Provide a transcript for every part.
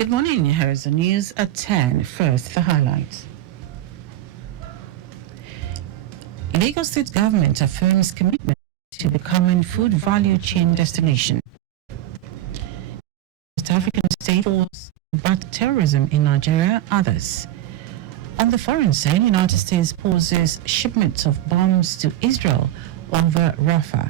Good morning. Here is the news at 10. First, the highlights. Lagos State Government affirms commitment to becoming food value chain destination. West African state force combat terrorism in Nigeria, others. On the foreign scene, United States pauses shipments of bombs to Israel over Rafah.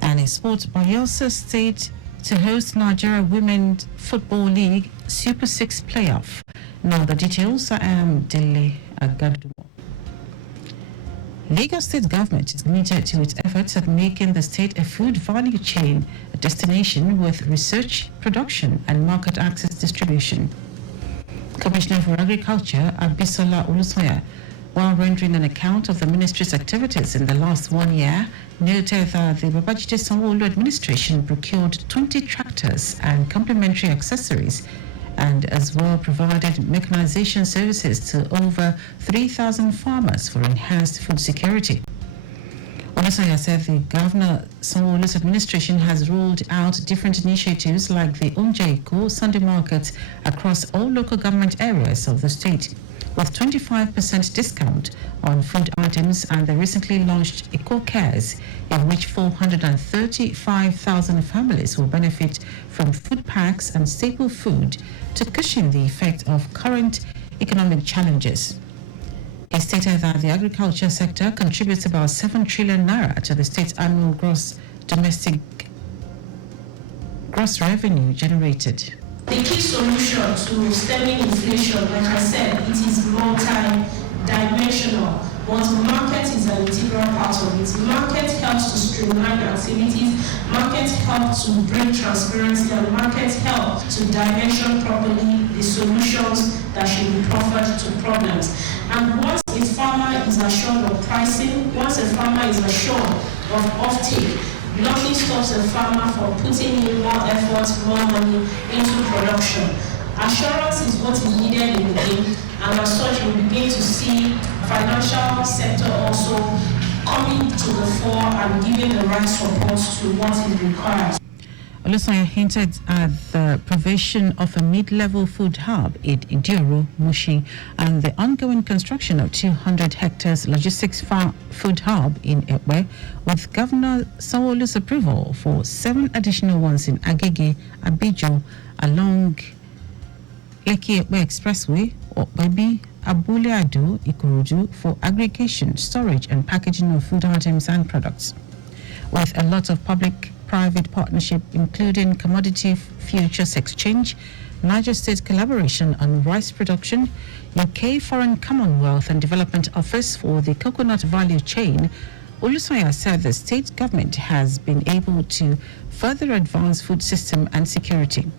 And in sports, Bayelsa State to host Nigeria Women's Football League Super 6 playoff. Now the details. I am Dele Agadumo. Lagos State Government is committed to its efforts at making the state a food value chain destination with research, production and market access distribution. Commissioner for Agriculture, Abisola Olusoya, while rendering an account of the ministry's activities in the last 1 year, noted that the Babajide Sanwo-Olu administration procured 20 tractors and complementary accessories and as well provided mechanization services to over 3,000 farmers for enhanced food security. Olusoya said the Governor Sanwo-Olu's administration has rolled out different initiatives like the Onjaiko Sunday market across all local government areas of the state, with 25% discount on food items, and the recently launched Eco Cares, in which 435,000 families will benefit from food packs and staple food to cushion the effect of current economic challenges. He stated that the agriculture sector contributes about 7 trillion naira to the state's annual gross revenue generated. The key solution to stemming inflation, like I said, it is multi-dimensional, but market is an integral part of it. Market helps to streamline activities, market helps to bring transparency, and market helps to dimension properly the solutions that should be proffered to problems. And once a farmer is assured of pricing, once a farmer is assured of offtake, nothing stops a farmer from putting in more effort, more money into production. Assurance is what is needed in the game, and as such, we begin to see financial sector also coming to the fore and giving the right support to what is required. Olusoya hinted at the provision of a mid-level food hub in Idioro, Mushi, and the ongoing construction of 200 hectares logistics food hub in Ekwe, with Governor Sanwo-Olu's approval for 7 additional ones in Agege, Abijo, along Lekki-Ekwe Expressway, Okpebi, Abule Ado, Ikorodu, for aggregation, storage and packaging of food items and products. With a lot of public-private partnership, including commodity futures exchange, Niger State collaboration on rice production, UK Foreign Commonwealth and Development Office for the coconut value chain, Olusoya said the state government has been able to further advance food system and security.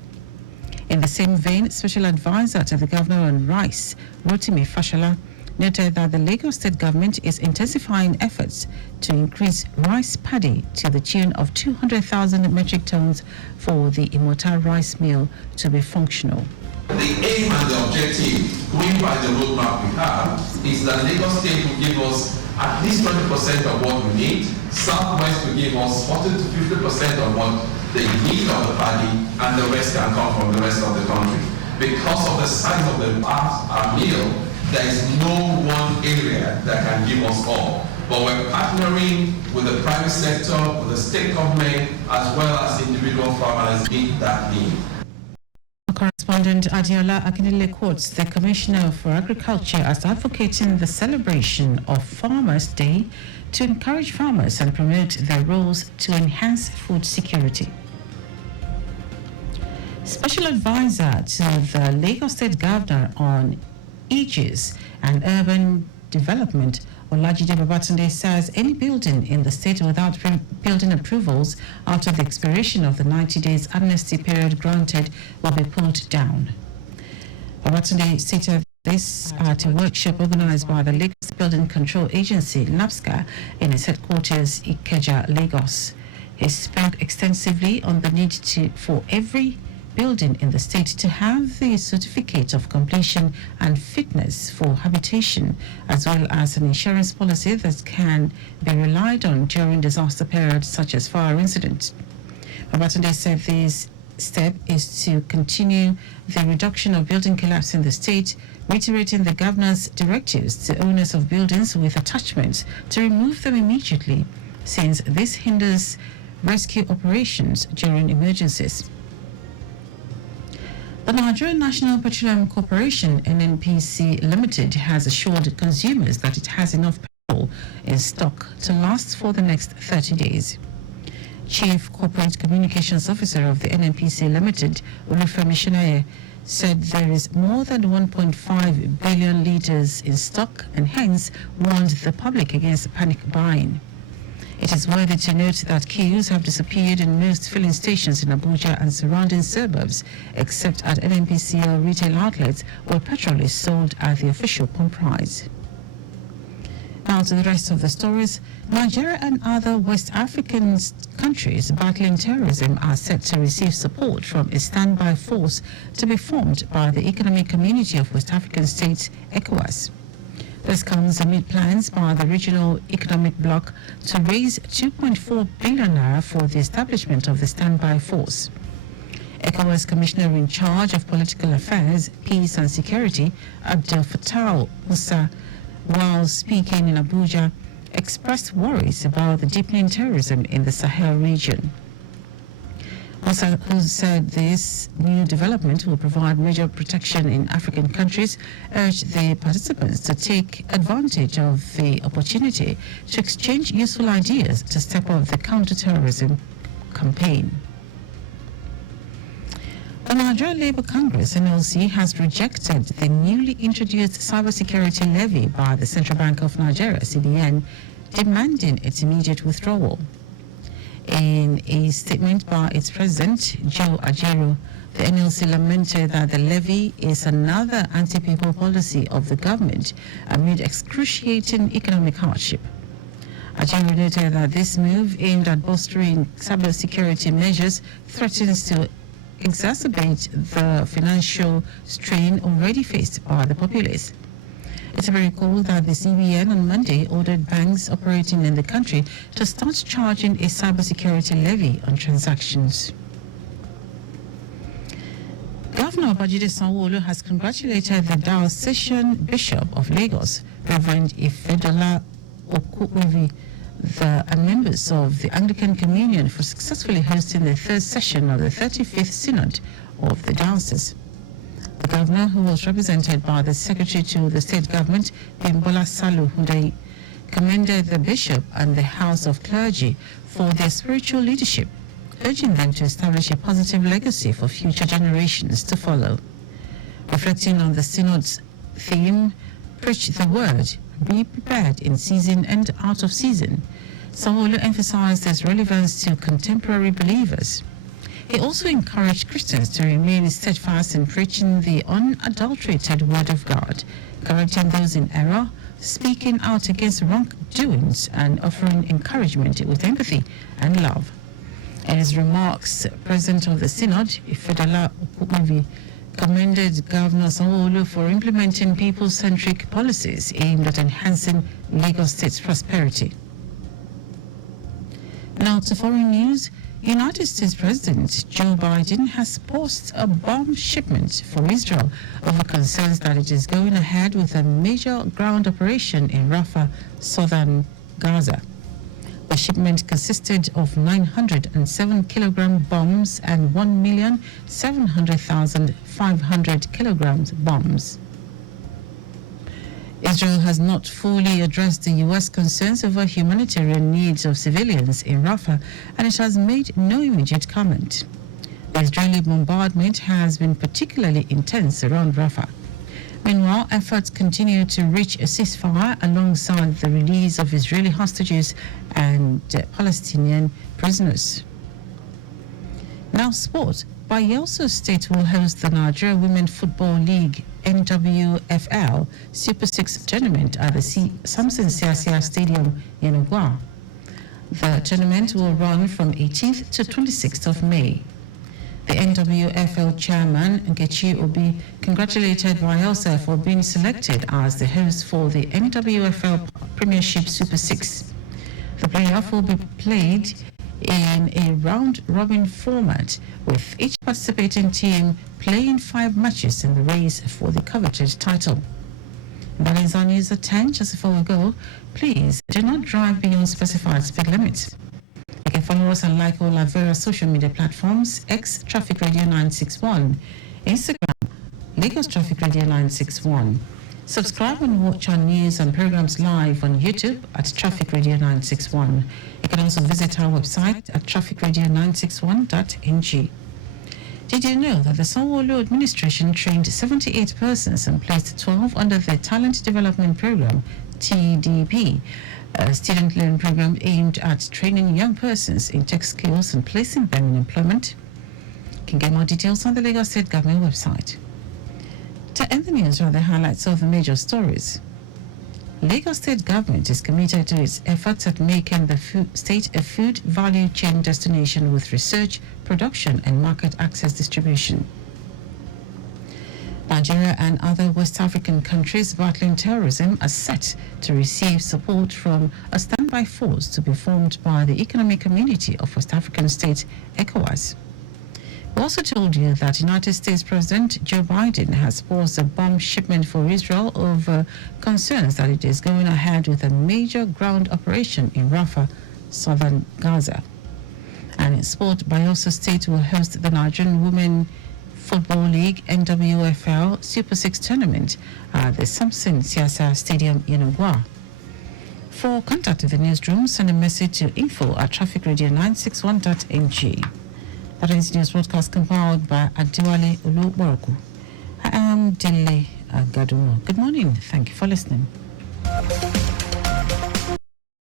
In the same vein, Special Advisor to the Governor on Rice, Rotimi Fashola, noted that the Lagos State Government is intensifying efforts to increase rice paddy to the tune of 200,000 metric tons for the Imota rice mill to be functional. The aim and the objective, going by the roadmap we have, is that Lagos State will give us at least 20% of what we need, Southwest will give us 40 to 50% of what they need of the paddy, and the rest can come from the rest of the country. Because of the size of the our mill, there is no one area that can give us all. But we're partnering with the private sector, with the state government, as well as individual farmers meet that need. Correspondent Adiola Akinele quotes the Commissioner for Agriculture as advocating the celebration of Farmers' Day to encourage farmers and promote their roles to enhance food security. Special Advisor to the Lagos State Governor on Aegis and Urban Development, Olajide Babatunde, says any building in the state without building approvals after the expiration of the 90 days amnesty period granted will be pulled down. Babatunde stated this at a workshop organized by the Lagos Building Control Agency, LAPSCA, in its headquarters, Ikeja, Lagos. He spoke extensively on the need for every building in the state to have the certificate of completion and fitness for habitation, as well as an insurance policy that can be relied on during disaster periods such as fire incidents. Babatunde said these step is to continue the reduction of building collapse in the state, reiterating the governor's directives to owners of buildings with attachments to remove them immediately, since this hinders rescue operations during emergencies. The Nigerian National Petroleum Corporation, NNPC Limited, has assured consumers that it has enough petrol in stock to last for the next 30 days. Chief Corporate Communications Officer of the NNPC Limited, Olufemi Shinaye, said there is more than 1.5 billion litres in stock and hence warned the public against panic buying. It is worthy to note that queues have disappeared in most filling stations in Abuja and surrounding suburbs, except at NNPCL retail outlets where petrol is sold at the official pump price. Now to the rest of the stories. Nigeria and other West African countries battling terrorism are set to receive support from a standby force to be formed by the Economic Community of West African States, ECOWAS. This comes amid plans by the Regional Economic Bloc to raise 2.4 billion naira for the establishment of the standby force. ECOWAS Commissioner in charge of Political Affairs, Peace and Security, Abdel Fattah Musa, while speaking in Abuja, expressed worries about the deepening terrorism in the Sahel region. Musa, who said this new development will provide major protection in African countries, urged the participants to take advantage of the opportunity to exchange useful ideas to step up the counter-terrorism campaign. The Nigeria Labour Congress, NLC, has rejected the newly introduced cybersecurity levy by the Central Bank of Nigeria, CBN, demanding its immediate withdrawal. In a statement by its president, Joe Ajero, the NLC lamented that the levy is another anti-people policy of the government amid excruciating economic hardship. Ajero noted that this move aimed at bolstering cybersecurity measures threatens to exacerbate the financial strain already faced by the populace. It will be recalled that the CBN on Monday ordered banks operating in the country to start charging a cybersecurity levy on transactions. Governor Babajide Sanwo-Olu has congratulated the Diocesan Bishop of Lagos, Reverend Ifedola Okuwevi, and members of the Anglican Communion for successfully hosting the third session of the 35th Synod of the Diocese. The governor, who was represented by the Secretary to the State Government, Bimbola Salu Hunday, commended the bishop and the House of Clergy for their spiritual leadership, urging them to establish a positive legacy for future generations to follow. Reflecting on the Synod's theme, Preach the Word, Be Prepared in Season and Out of Season, Sanwo-Olu emphasized its relevance to contemporary believers. He also encouraged Christians to remain steadfast in preaching the unadulterated Word of God, correcting those in error, speaking out against wrongdoings, and offering encouragement with empathy and love. In his remarks, President of the Synod, Ifedola Okuwevi, commended Governor Sanwo-Olu for implementing people-centric policies aimed at enhancing Lagos State's prosperity. Now to foreign news. United States President Joe Biden has paused a bomb shipment from Israel over concerns that it is going ahead with a major ground operation in Rafah, southern Gaza. The shipment consisted of 907 kilogram bombs and 1,700,500 kilograms bombs. Israel has not fully addressed the U.S. concerns over humanitarian needs of civilians in Rafah, and it has made no immediate comment. The Israeli bombardment has been particularly intense around Rafah. Meanwhile, efforts continue to reach a ceasefire alongside the release of Israeli hostages and Palestinian prisoners. Now, sport. Bayelsa State will host the Nigeria Women Football League NWFL Super 6 tournament at the Samson Siasia Stadium in Ogwa. The tournament will run from 18th to 26th of May. The NWFL chairman, Nkechi Obi, congratulated Bayelsa for being selected as the host for the NWFL Premiership Super 6. The playoff will be played in a round-robin format, with each participating team playing 5 matches in the race for the coveted title. That is our news at 10. Just before we go, please do not drive beyond specified speed limits. You can follow us and like all our various social media platforms: X Traffic Radio 961, Instagram Lagos Traffic Radio 961. Subscribe and watch our news and programs live on YouTube at Traffic Radio 961. You can also visit our website at trafficradio961.ng. Did you know that the Sanwo-Olu administration trained 78 persons and placed 12 under the Talent Development Program, TDP, a student loan program aimed at training young persons in tech skills and placing them in employment? You can get more details on the Lagos State Government website. To end the news are the highlights of the major stories. Lagos State Government is committed to its efforts at making the state a food value chain destination with research, production and market access distribution. Nigeria and other West African countries battling terrorism are set to receive support from a standby force to be formed by the Economic Community of West African States, ECOWAS. We also told you that United States President Joe Biden has paused a bomb shipment for Israel over concerns that it is going ahead with a major ground operation in Rafah, southern Gaza. And in sport, Bayelsa State will host the Nigerian Women Football League NWFL Super 6 tournament at the Samson Siasa Stadium in Ogwa. For contact with the newsroom, send a message to info@trafficradio961.ng. That is news broadcast compiled by Adiwale Oluwaroku. I am Dele Agadumo. Good morning. Thank you for listening.